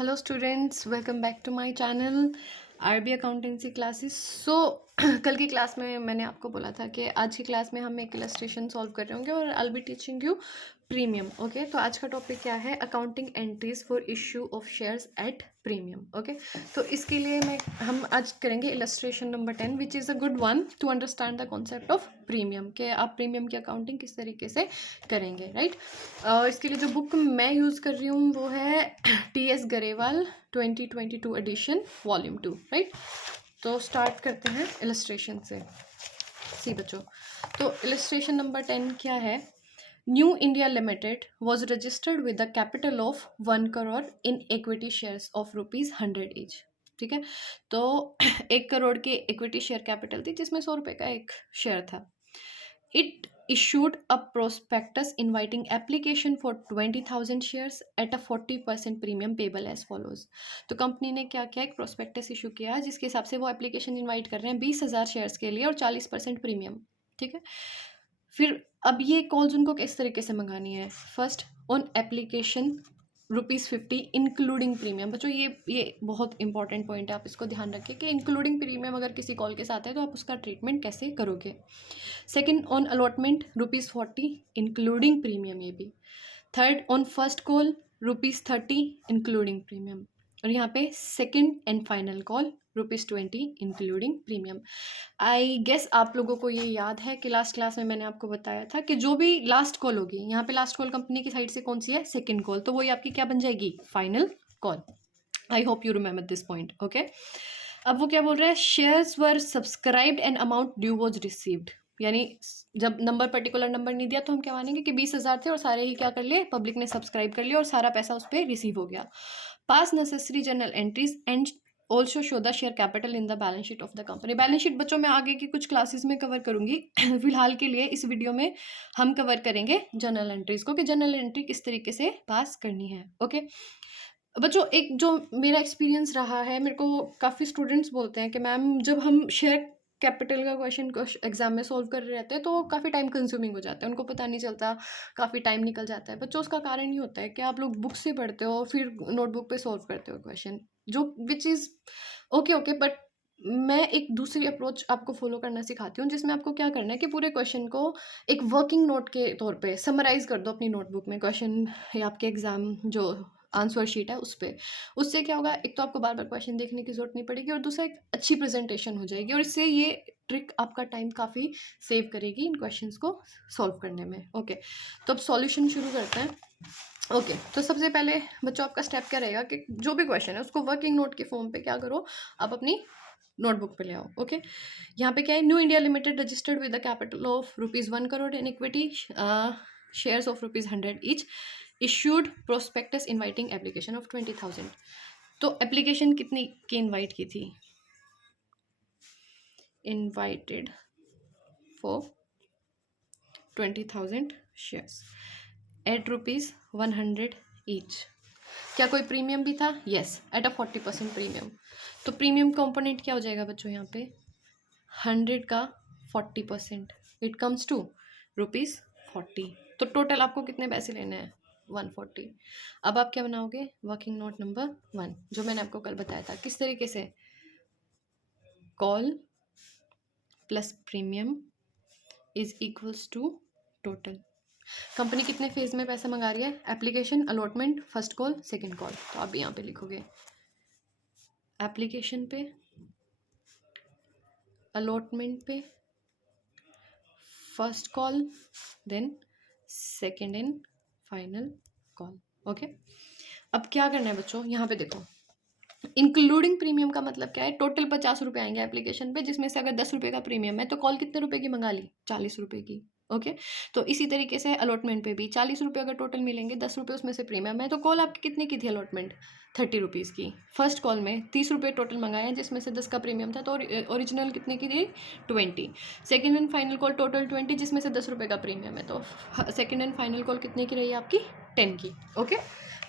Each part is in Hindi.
Hello students, welcome back to my channel RB accountancy classes. कल की क्लास में मैंने आपको बोला था कि आज की क्लास में हम एक इलस्ट्रेशन सॉल्व कर रहे होंगे और I will be teaching you premium. Okay, तो आज का टॉपिक क्या है? Accounting entries for issue of shares at premium. Okay, तो इसके लिए हम आज करेंगे illustration number 10 which is a good one two understand the concept of premium, कि आप प्रीमियम की अकाउंटिंग किस तरीके से करेंगे, राइट। इसके लिए जो बुक मैं यूज़ कर रही हूँ वो है TS. Grewal 2022 edition volume 2, right. तो स्टार्ट करते हैं इलस्ट्रेशन से। सी बच्चों, तो इलस्ट्रेशन नंबर 10 क्या है? New India limited was registered with the capital of 1 crore in equity shares of ₹100 each. ठीक है, तो 1 करोड़ की इक्विटी शेयर कैपिटल थी जिसमें 100 रुपये का एक शेयर था। It issued a prospectus inviting application for 20,000 shares at a 40% premium payable as follows। तो कंपनी ने क्या किया? एक प्रोस्पेक्टस इशू किया जिसके हिसाब से वो एप्लीकेशन इनवाइट कर रहे हैं 20,000 शेयर्स के लिए और 40% प्रीमियम। ठीक है, फिर अब ये कॉल्स उनको किस तरीके से मंगानी है? First on application ₹50 including premium. बच्चों ये बहुत इंपॉर्टेंट पॉइंट है, आप इसको ध्यान रखें कि इंक्लूडिंग प्रीमियम अगर किसी कॉल के साथ है तो आप उसका ट्रीटमेंट कैसे करोगे। Second on allotment ₹40 including premium, ये भी। Third on first call ₹30 including premium, और यहाँ पे second and final call ₹20 including premium. I guess आप लोगों को ये याद है कि लास्ट क्लास में मैंने आपको बताया था कि जो भी लास्ट कॉल होगी, यहाँ पे लास्ट कॉल कंपनी की साइड से कौन सी है? सेकंड कॉल, तो वही आपकी क्या बन जाएगी? Final call. I hope you remember this point. Okay, अब वो क्या बोल रहा है? Shares were subscribed and amount due was received, यानी जब नंबर पर्टिकुलर नंबर नहीं दिया तो हम क्या मानेंगे कि 20,000 थे और सारे ही क्या कर लिए? पब्लिक ने सब्सक्राइब कर लिया और सारा पैसा उस पर रिसीव हो गया। पास necessary general entries and also show the share capital in the balance sheet of the company. Balance sheet बच्चों मैं आगे की कुछ क्लासेस में कवर करूंगी फिलहाल के लिए इस वीडियो में हम कवर करेंगे जनरल एंट्रीज को, कि जनरल एंट्री किस तरीके से पास करनी है। ओके बच्चों, एक जो मेरा एक्सपीरियंस रहा है, मेरे को काफ़ी स्टूडेंट्स बोलते हैं कि मैम जब हम शेयर कैपिटल का क्वेश्चन को एग्जाम में सॉल्व कर रहे रहते हैं तो काफ़ी टाइम कंज्यूमिंग हो जाता है, उनको पता नहीं चलता, काफ़ी टाइम निकल जाता है। बच्चों उसका कारण ये होता है कि आप लोग बुक से पढ़ते हो फिर नोटबुक पे सॉल्व करते हो क्वेश्चन, जो विच इज़ ओके बट मैं एक दूसरी अप्रोच आपको फॉलो करना सिखाती हूँ जिसमें आपको क्या करना है कि पूरे क्वेश्चन को एक वर्किंग नोट के तौर पे समराइज कर दो अपनी नोटबुक में, क्वेश्चन या आपके एग्जाम जो आंसर शीट है उस पर। उससे क्या होगा? एक तो आपको बार बार क्वेश्चन देखने की जरूरत नहीं पड़ेगी और दूसरा एक अच्छी प्रेजेंटेशन हो जाएगी, और इससे ये ट्रिक आपका टाइम काफ़ी सेव करेगी इन क्वेश्चंस को सॉल्व करने में। ओके, तो अब सॉल्यूशन शुरू करते हैं। ओके, तो सबसे पहले बच्चों आपका स्टेप क्या रहेगा कि जो भी क्वेश्चन है उसको वर्किंग नोट के फॉर्म पे क्या करो, आप अपनी नोटबुक पे ले आओ। ओके, यहाँ पे क्या है? New India limited registered with the capital of ₹1 crore in equity shares of ₹100 each, issued prospectus inviting application of 20,000। तो एप्लीकेशन कितनी की इनवाइट की थी? Invited for 20,000 shares at ₹100 each. क्या कोई प्रीमियम भी था? Yes, at a 40% premium. तो प्रीमियम कंपोनेंट क्या हो जाएगा बच्चों? यहाँ पे 100 का 40%, इट कम्स टू ₹40। तो टोटल आपको कितने पैसे लेने हैं? 140। अब आप क्या बनाओगे? वर्किंग नोट नंबर 1, जो मैंने आपको कल बताया था किस तरीके से, call plus premium is equals to total. Company कितने फेज में पैसा मंगा रही है? Application, allotment, first call, second call. तो आप यहाँ पे लिखोगे एप्लीकेशन पे, अलॉटमेंट पे, first call, then second and final call. Okay, अब क्या करना है बच्चों? यहाँ पे देखो, इंक्लूडिंग प्रीमियम का मतलब क्या है? टोटल 50 रुपये आएंगे एप्लीकेशन पे, जिसमें से अगर 10 रुपये का प्रीमियम है तो कॉल कितने रुपए की मंगा ली? 40 रुपये की। ओके, तो इसी तरीके से अलॉटमेंट पे भी 40 रुपये अगर टोटल मिलेंगे, 10 रुपये उसमें से प्रीमियम है, तो कॉल आपकी कितने की थी अलॉटमेंट? 30 रुपीज़ की। फर्स्ट कॉल में 30 रुपये टोटल मंगाए हैं जिसमें से 10 का प्रीमियम था, तो ओरिजिनल कितने की थी? 20। Second and final call total 20 जिसमें से 10 रुपये का प्रीमियम है, तो सेकेंड एंड फाइनल कॉल कितने की रही है आपकी? 10 की। Okay,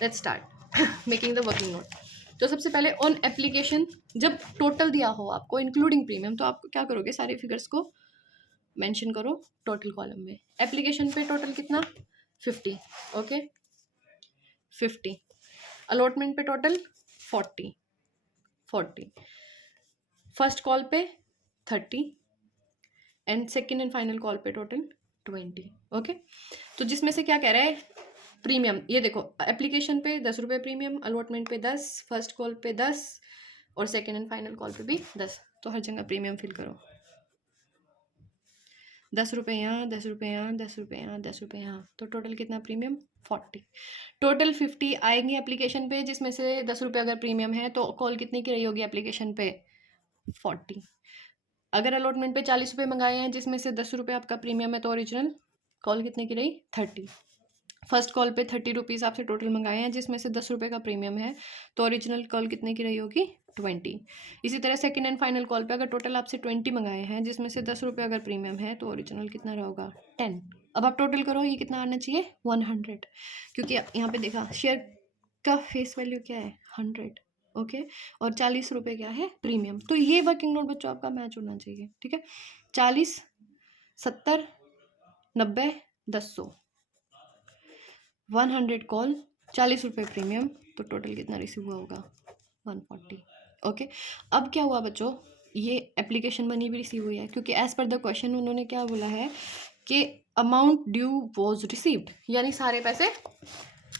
let's start making the working note. तो सबसे पहले ऑन एप्लीकेशन, जब टोटल दिया हो आपको इंक्लूडिंग प्रीमियम, तो आप क्या करोगे? सारे फिगर्स को मेंशन करो टोटल कॉलम में। एप्लीकेशन पे टोटल कितना? 50। ओके, 50। अलॉटमेंट पे टोटल 40 फर्स्ट कॉल पे 30 and second and final call पे टोटल 20। ओके, तो जिसमें से क्या कह रहा है, प्रीमियम, ये देखो एप्लीकेशन पे 10 रुपये प्रीमियम, अलॉटमेंट पे 10, फर्स्ट कॉल पे 10 और सेकेंड एंड फाइनल कॉल पे भी 10। तो हर जगह प्रीमियम फिल करो, 10 रुपये यहाँ, 10 रुपये यहाँ, 10 रुपये यहाँ, 10 रुपये यहाँ, तो टोटल कितना प्रीमियम 40। टोटल 50 आएंगे एप्लीकेशन पे, जिसमें से 10 रुपये अगर प्रीमियम है तो कॉल कितने की रही होगी एप्लीकेशन पे 40। अगर अलॉटमेंट पे 40 रुपये मंगाए हैं, जिसमें से 10 रुपये आपका प्रीमियम है, तो ओरिजिनल कॉल कितने की रही 30। फर्स्ट कॉल पे 30 रुपीज़ आपसे टोटल मंगाए हैं, जिसमें से 10 रुपये का प्रीमियम है, तो ओरिजिनल कॉल कितने की रही होगी 20। इसी तरह सेकंड एंड फाइनल कॉल पे अगर टोटल आपसे 20 मंगाए हैं, जिसमें से 10 रुपये अगर प्रीमियम है, तो ओरिजिनल कितना रहेगा 10। अब आप टोटल करो, ये कितना आना चाहिए 100, क्योंकि यहाँ पे देखा शेयर का फेस वैल्यू क्या है 100। ओके, और 40 रुपये क्या है प्रीमियम। तो ये वर्किंग नोट बच्चों आपका मैच होना चाहिए, ठीक है। 40, 70, 90, 100, 100 कॉल, 40 रुपये प्रीमियम, तो टोटल कितना रिसीव हुआ होगा 140। ओके, अब क्या हुआ बच्चों, ये एप्लीकेशन मनी भी रिसीव हुई है, क्योंकि एज पर द क्वेश्चन उन्होंने क्या बोला है कि अमाउंट ड्यू वॉज रिसीव्ड, यानी सारे पैसे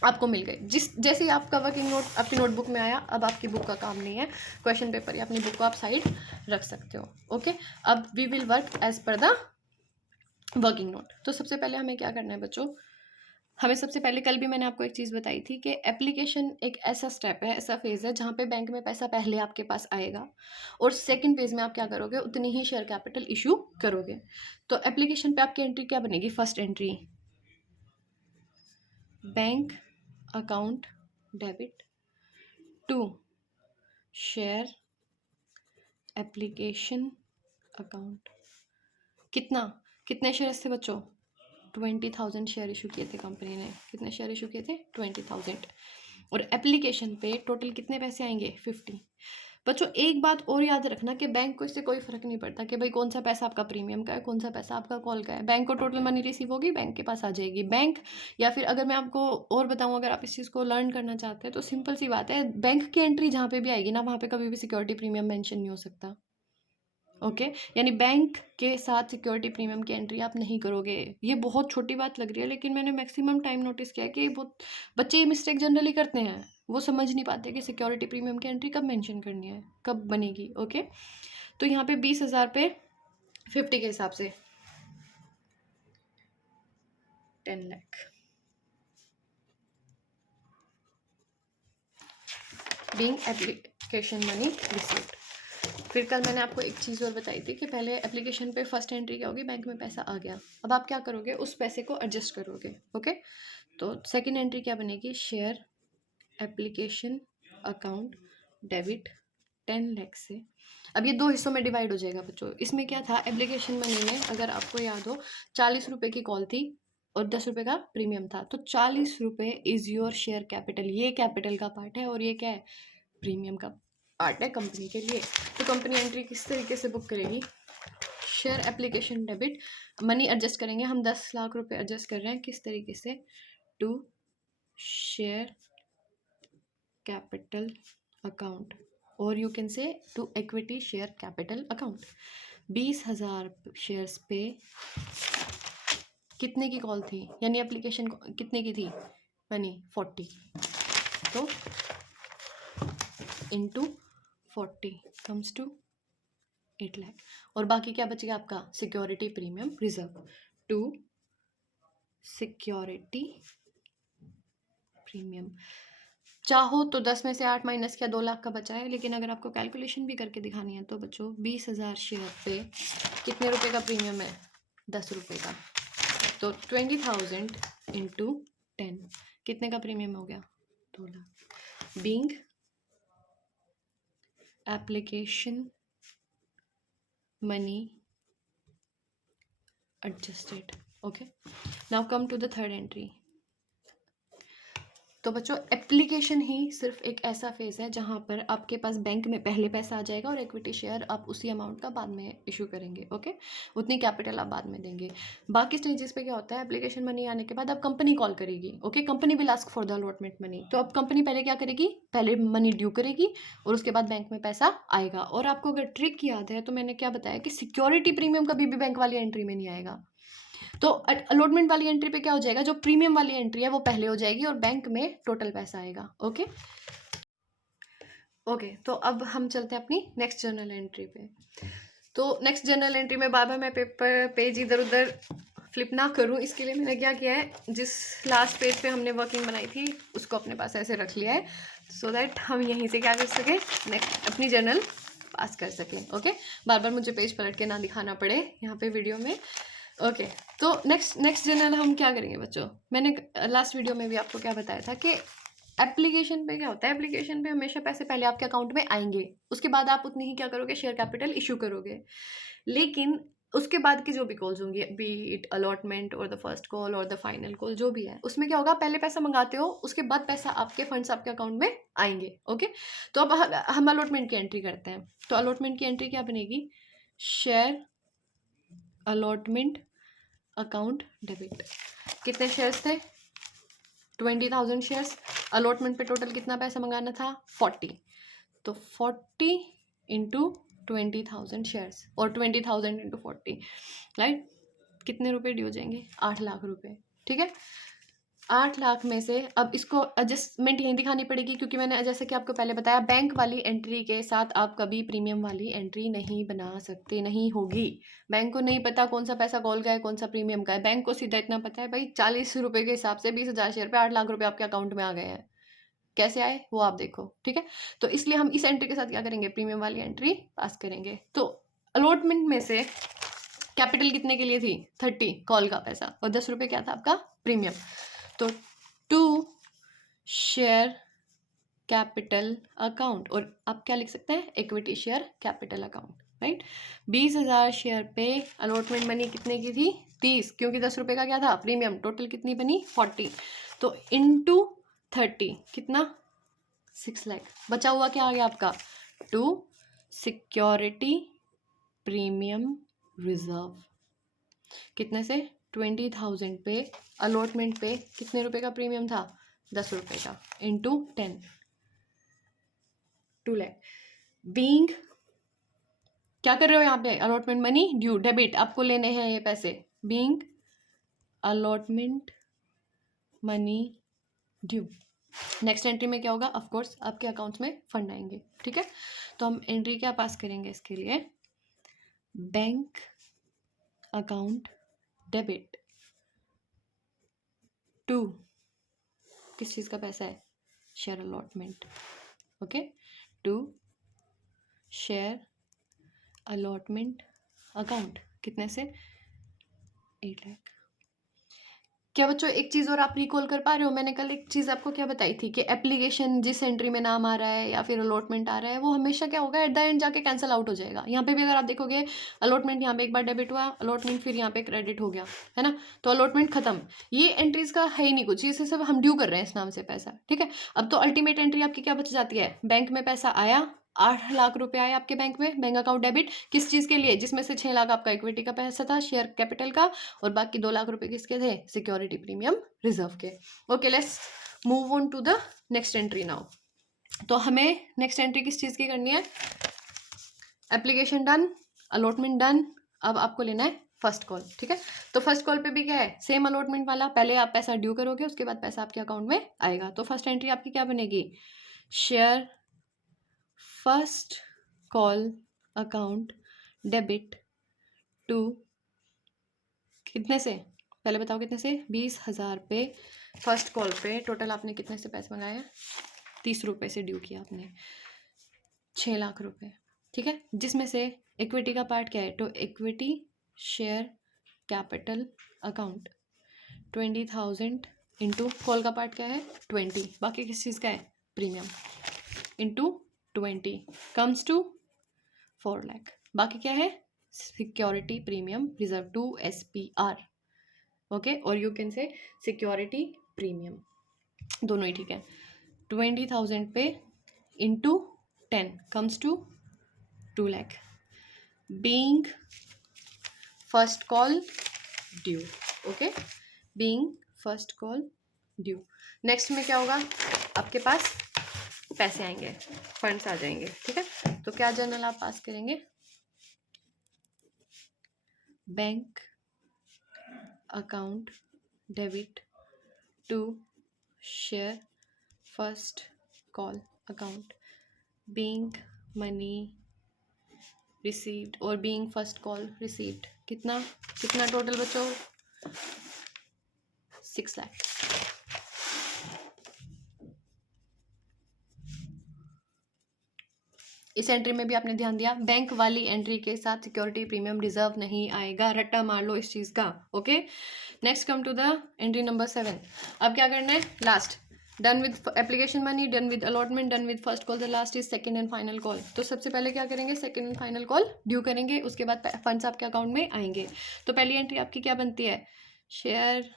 आपको मिल गए। जैसे ही आपका वर्किंग नोट आपकी नोटबुक में आया, अब आपकी बुक का काम नहीं है, क्वेश्चन पेपर या अपनी बुक को आप साइड रख सकते हो। ओके, अब we will work as per the working note. तो सबसे पहले हमें क्या करना है बच्चों, हमें सबसे पहले, कल भी मैंने आपको एक चीज़ बताई थी कि एप्लीकेशन एक ऐसा स्टेप है, ऐसा फेज़ है, जहाँ पे बैंक में पैसा पहले आपके पास आएगा और सेकंड फेज़ में आप क्या करोगे, उतनी ही शेयर कैपिटल इशू करोगे। तो एप्लीकेशन पे आपकी एंट्री क्या बनेगी, first entry bank account debit to share application account. कितने शेयर्स थे बच्चों, 20,000 शेयर इशू किए थे कंपनी ने। कितने शेयर इशू किए थे 20,000। और एप्लीकेशन पे टोटल कितने पैसे आएंगे 50। बच्चों एक बात और याद रखना कि बैंक को इससे कोई फर्क नहीं पड़ता कि भाई कौन सा पैसा आपका प्रीमियम का है, कौन सा पैसा आपका कॉल का है। बैंक को टोटल मनी रिसीव होगी, बैंक के पास आ जाएगी। बैंक, या फिर अगर मैं आपको और बताऊं, अगर आप इस चीज़ को लर्न करना चाहते हैं तो सिंपल सी बात है, बैंक की एंट्री जहाँ पे भी आएगी ना, वहाँ पे कभी भी सिक्योरिटी प्रीमियम मेंशन नहीं हो सकता। ओके, यानी बैंक के साथ सिक्योरिटी प्रीमियम की एंट्री आप नहीं करोगे। ये बहुत छोटी बात लग रही है, लेकिन मैंने मैक्सिमम टाइम नोटिस किया है कि बहुत बच्चे ये मिस्टेक जनरली करते हैं, वो समझ नहीं पाते कि सिक्योरिटी प्रीमियम की एंट्री कब मेंशन करनी है, कब बनेगी। ओके, तो यहाँ पे 20,000 पे 50 के हिसाब से 10 lakh being application money received. फिर कल मैंने आपको एक चीज़ और बताई थी कि पहले एप्लीकेशन पे फर्स्ट एंट्री क्या होगी, बैंक में पैसा आ गया, अब आप क्या करोगे, उस पैसे को एडजस्ट करोगे। ओके, तो सेकंड एंट्री क्या बनेगी, share application account debit 10 lakh से। अब ये दो हिस्सों में डिवाइड हो जाएगा बच्चों। इसमें क्या था, एप्लीकेशन मनी में अगर आपको याद हो 40 रुपये की कॉल थी और 10 रुपये का प्रीमियम था, तो 40 रुपये इज़ योर शेयर कैपिटल, ये कैपिटल का पार्ट है और ये क्या है प्रीमियम का पार्ट है कंपनी के लिए। तो कंपनी एंट्री किस तरीके से बुक करेगी, share application debit, money adjust करेंगे हम, 10 लाख रुपए एडजस्ट कर रहे हैं, किस तरीके से, टू शेयर कैपिटल अकाउंट, और you can say to equity share capital account. 20,000 shares पे कितने की कॉल थी, यानी एप्लीकेशन कितने की थी मनी 40, तो इंटू 40 कम्स टू 8 लाख। और बाकी क्या बचेगा आपका, security premium reserve to security premium. चाहो तो 10 में से 8 माइनस किया, 2 लाख का बचा है, लेकिन अगर आपको कैलकुलेशन भी करके दिखानी है तो बच्चों 20,000 शेयर पे कितने रुपए का प्रीमियम है, 10 रुपये का, तो 20,000 इंटू 10 कितने का प्रीमियम हो गया, 2 lakh. Being application money adjusted. Okay, now come to the third entry, तो बच्चों एप्लीकेशन ही सिर्फ एक ऐसा फेज़ है जहाँ पर आपके पास बैंक में पहले पैसा आ जाएगा और इक्विटी शेयर आप उसी अमाउंट का बाद में इशू करेंगे। ओके, उतनी कैपिटल आप बाद में देंगे। बाकी स्टेजेस पे क्या होता है, एप्लीकेशन मनी आने के बाद अब कंपनी कॉल करेगी। Okay, company will ask for the allotment money. तो अब कंपनी पहले क्या करेगी, पहले मनी ड्यू करेगी और उसके बाद बैंक में पैसा आएगा। और आपको अगर ट्रिक याद है तो मैंने क्या बताया कि सिक्योरिटी प्रीमियम कभी भी बैंक वाली एंट्री में नहीं आएगा। तो अलॉटमेंट वाली एंट्री पे क्या हो जाएगा, जो प्रीमियम वाली एंट्री है वो पहले हो जाएगी और बैंक में टोटल पैसा आएगा। ओके ओके, तो अब हम चलते हैं अपनी नेक्स्ट जर्नल एंट्री पे। तो नेक्स्ट जर्नल एंट्री में बार बार मैं पेज इधर उधर फ्लिप ना करूं, इसके लिए मैंने क्या किया है, जिस लास्ट पेज पे हमने वर्किंग बनाई थी उसको अपने पास ऐसे रख लिया है सो दैट हम यहीं से क्या कर सकें, नेक्स्ट अपनी जर्नल पास कर सकें। ओके, बार बार मुझे पेज पलट के ना दिखाना पड़े यहाँ पे वीडियो में। ओके, तो नेक्स्ट जर्नल हम क्या करेंगे बच्चों, मैंने लास्ट वीडियो में भी आपको क्या बताया था कि एप्लीकेशन पे क्या होता है, एप्लीकेशन पे हमेशा पैसे पहले आपके अकाउंट में आएंगे, उसके बाद आप उतनी ही क्या करोगे, शेयर कैपिटल इशू करोगे। लेकिन उसके बाद की जो भी कॉल्स होंगी, बी इट अलॉटमेंट और द फर्स्ट कॉल और द फाइनल कॉल, जो भी है उसमें क्या होगा, पहले पैसा मंगाते हो उसके बाद पैसा आपके फंड्स आपके अकाउंट में आएंगे। ओके, तो अब हम अलॉटमेंट की एंट्री करते हैं। तो अलॉटमेंट की एंट्री क्या बनेगी, शेयर अलॉटमेंट अकाउंट डेबिट। कितने शेयर्स थे, 20,000 शेयर्स। अलॉटमेंट पे टोटल कितना पैसा मंगाना था, 40। तो 40 इंटू 20,000 शेयर्स और 20,000 इंटू 40, राइट, कितने रुपए ड्यू हो जाएंगे, 8 लाख रुपए। ठीक है, 8 लाख में से अब इसको एडजस्टमेंट यहीं दिखानी पड़ेगी, क्योंकि मैंने जैसे कि आपको पहले बताया बैंक वाली एंट्री के साथ आप कभी प्रीमियम वाली एंट्री नहीं बना सकते, नहीं होगी। बैंक को नहीं पता कौन सा पैसा कॉल का है कौन सा प्रीमियम का है, बैंक को सीधा इतना पता है भाई 40 रुपये के हिसाब से 20,000 शेयर पे 8 लाख रुपये आपके अकाउंट में आ गए हैं, कैसे आए वो आप देखो। ठीक है, तो इसलिए हम इस एंट्री के साथ क्या करेंगे, प्रीमियम वाली एंट्री पास करेंगे। तो अलॉटमेंट में से कैपिटल कितने के लिए थी, 30 कॉल का पैसा, और 10 रुपये क्या था आपका प्रीमियम। तो टू शेयर कैपिटल अकाउंट, और आप क्या लिख सकते हैं, equity share capital account, right. 20,000 share पे अलॉटमेंट मनी कितने की थी, 30, क्योंकि 10 रुपये का क्या था प्रीमियम, टोटल कितनी बनी 40। तो इंटू 30 कितना, 6 लाख। बचा हुआ क्या आ गया आपका, टू सिक्योरिटी प्रीमियम रिजर्व। कितने से, 20,000 पे अलॉटमेंट पे कितने रुपए का प्रीमियम था, 10 रुपये का, इंटू 10, 2 लाख। बीइंग क्या कर रहे हो यहाँ पे, अलॉटमेंट मनी ड्यू डेबिट, आपको लेने हैं ये पैसे। Being allotment money due, next entry में क्या होगा, ऑफ कोर्स आपके अकाउंट्स में फंड आएंगे। ठीक है, तो हम एंट्री क्या पास करेंगे इसके लिए, बैंक अकाउंट डेबिट टू, किस चीज़ का पैसा है, share allotment. Okay, to share allotment account, कितने से, 8 लाख। क्या बच्चों एक चीज़ और आप रिकॉल कर पा रहे हो, मैंने कल एक चीज़ आपको क्या बताई थी कि एप्लीकेशन जिस एंट्री में नाम आ रहा है या फिर अलॉटमेंट आ रहा है वो हमेशा क्या होगा, एट द एंड जाके कैंसिल आउट हो जाएगा। यहाँ पे भी अगर आप देखोगे अलॉटमेंट यहाँ पे एक बार डेबिट हुआ, अलॉटमेंट फिर यहाँ पे क्रेडिट हो गया, है ना, तो अलॉटमेंट खत्म। ये एंट्रीज का है ही नहीं कुछ, ये सब हम ड्यू कर रहे हैं इस नाम से पैसा। ठीक है, अब तो अल्टीमेट एंट्री आपकी क्या बच जाती है, बैंक में पैसा आया, 8 लाख रुपए आए आपके बैंक में, बैंक अकाउंट डेबिट, किस चीज़ के लिए, जिसमें से 6 लाख आपका इक्विटी का पैसा था, शेयर कैपिटल का, और बाकी 2 लाख रुपए किसके थे, सिक्योरिटी प्रीमियम रिजर्व के। Okay, let's move on to the next entry now. तो हमें नेक्स्ट एंट्री किस चीज़ की करनी है, एप्लीकेशन डन, अलॉटमेंट डन, अब आपको लेना है फर्स्ट कॉल। ठीक है, तो फर्स्ट कॉल पे भी क्या है, सेम अलॉटमेंट वाला, पहले आप पैसा ड्यू करोगे उसके बाद पैसा आपके अकाउंट में आएगा। तो फर्स्ट एंट्री आपकी क्या बनेगी, share first call account debit to, कितने से, पहले बताओ कितने से, 20,000 पे फर्स्ट कॉल पे टोटल आपने कितने से पैसे मंगाए, 30 रुपये से ड्यू किया आपने, 6 लाख रुपए। ठीक है, जिसमें से इक्विटी का पार्ट क्या है, तो equity share capital account 20,000 into call का पार्ट क्या है 20, बाकी किस चीज़ का है premium, into 20 comes to 4 lakh. बाकी क्या है, security premium reserve to SPR। Okay, और you can say security premium. दोनों ही ठीक है। 20,000 पे into 10 comes to 2 lakh. Being first call due, okay, being first call due. Next में क्या होगा, आपके पास पैसे आएंगे, फंड्स आ जाएंगे, ठीक है। तो क्या जर्नल आप पास करेंगे, bank account debit to share first call account, being money received और बीइंग फर्स्ट कॉल रिसीव्ड। कितना कितना टोटल बचो, 6 लाख। इस एंट्री में भी आपने ध्यान दिया, बैंक वाली एंट्री के साथ सिक्योरिटी प्रीमियम रिजर्व नहीं आएगा, रट्टा मार लो इस चीज का, okay. Next come to the entry number 7। अब क्या करना है, last, done with application money, done with allotment, done with first call, the last is second and final call. तो सबसे पहले क्या करेंगे, second and final call due करेंगे, उसके बाद फंड्स आपके अकाउंट में आएंगे। तो पहली एंट्री आपकी क्या बनती है, share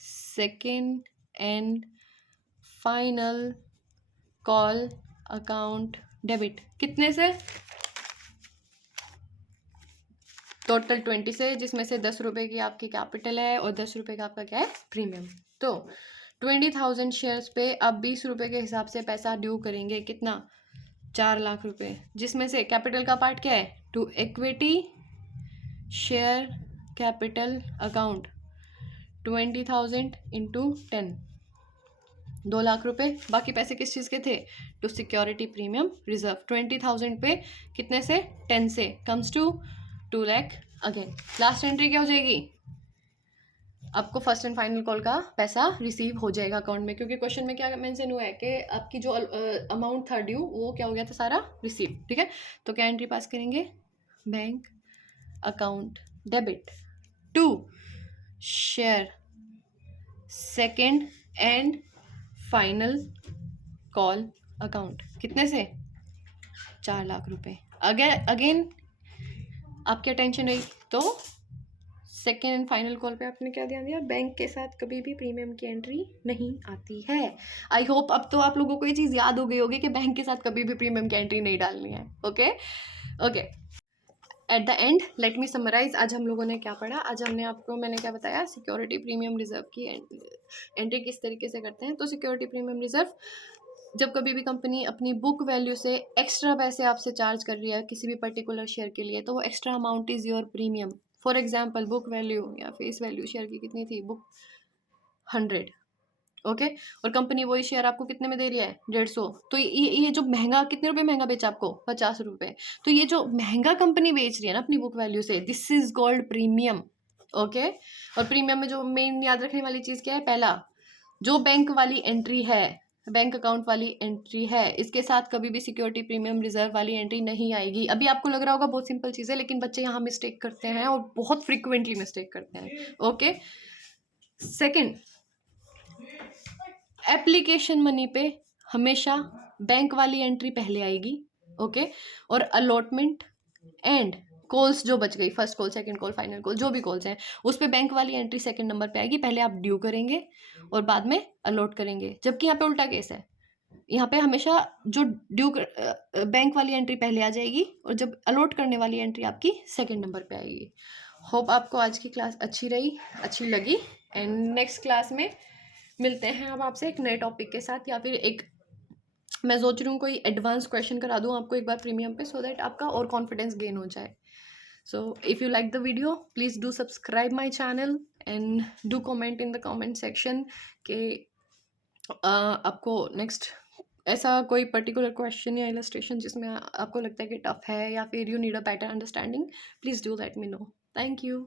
second and final call account debit. कितने से, टोटल 20 से, जिसमें से 10 रुपये की आपकी कैपिटल है और 10 रुपये का आपका क्या है, प्रीमियम। तो 20,000 शेयर्स पे आप 20 रुपये के हिसाब से पैसा ड्यू करेंगे, कितना, 4 लाख रुपए, जिसमें से कैपिटल का पार्ट क्या है, to equity share capital account 20,000 into 10, 2 lakh रुपए। बाकी पैसे किस चीज़ के थे, टू सिक्योरिटी प्रीमियम रिजर्व। 20,000 पे कितने से, 10 से, comes to 2 lakh again. Last entry क्या हो जाएगी, आपको फर्स्ट एंड फाइनल कॉल का पैसा रिसीव हो जाएगा अकाउंट में, क्योंकि क्वेश्चन में क्या मेंशन हुआ है कि आपकी जो अमाउंट था ड्यू वो क्या हो गया था, सारा रिसीव, ठीक है। तो क्या एंट्री पास करेंगे, bank account debit to share second and final call account, कितने से, 4 लाख रुपए। अगेन आपकी अटेंशन रही, तो सेकेंड एंड फाइनल कॉल पे आपने क्या ध्यान दिया, बैंक के साथ कभी भी प्रीमियम की एंट्री नहीं आती है। आई होप अब तो आप लोगों को ये चीज़ याद हो गई होगी कि बैंक के साथ कभी भी प्रीमियम की एंट्री नहीं डालनी है, okay okay. At the end let me summarise, आज हम लोगों ने क्या पढ़ा, आज हमने आपको, मैंने क्या बताया, सिक्योरिटी प्रीमियम रिजर्व की एंट्री किस तरीके से करते हैं। तो सिक्योरिटी प्रीमियम रिजर्व, जब कभी भी कंपनी अपनी बुक वैल्यू से एक्स्ट्रा पैसे आपसे चार्ज कर रही है किसी भी पर्टिकुलर शेयर के लिए, तो वो extra amount is your premium. For example book value या फेस वैल्यू शेयर की कितनी थी, बुक 100, ओके, और कंपनी वही शेयर आपको कितने में दे रही है, 150। तो ये जो महंगा, कितने रुपए महंगा बेचा आपको, 50 रुपये। तो ये जो महंगा कंपनी बेच रही है ना अपनी बुक वैल्यू से, this is called premium, okay. और प्रीमियम में जो मेन याद रखने वाली चीज़ क्या है, पहला, जो बैंक वाली एंट्री है, बैंक अकाउंट वाली एंट्री है, इसके साथ कभी भी सिक्योरिटी प्रीमियम रिजर्व वाली एंट्री नहीं आएगी। अभी आपको लग रहा होगा बहुत सिंपल चीज़ है, लेकिन बच्चे यहाँ मिस्टेक करते हैं और बहुत फ्रिक्वेंटली मिस्टेक करते हैं, ओके। सेकेंड, एप्लीकेशन मनी पे हमेशा बैंक वाली एंट्री पहले आएगी, ओके। और अलॉटमेंट एंड कॉल्स जो बच गई, first call, second call, final call, जो भी कॉल्स हैं, उस पे बैंक वाली एंट्री सेकंड नंबर पे आएगी। पहले आप ड्यू करेंगे और बाद में अलॉट करेंगे, जबकि यहाँ पे उल्टा केस है। यहाँ पे हमेशा जो ड्यू बैंक वाली एंट्री पहले आ जाएगी और जब अलॉट करने वाली एंट्री आपकी सेकंड नंबर पे आएगी। होप आपको आज की क्लास अच्छी रही, अच्छी लगी, एंड नेक्स्ट क्लास में मिलते हैं अब आपसे एक नए टॉपिक के साथ, या फिर एक, मैं सोच रही हूँ कोई एडवांस क्वेश्चन करा दूँ आपको एक बार प्रीमियम पे, सो दैट आपका और कॉन्फिडेंस गेन हो जाए। So if you like the video, please do subscribe my channel and do comment in the comment section कि आपको नेक्स्ट ऐसा कोई पर्टिकुलर क्वेश्चन या इलस्ट्रेशन जिसमें आपको लगता है कि टफ है, या फिर you need a better understanding, please do let me know. Thank you.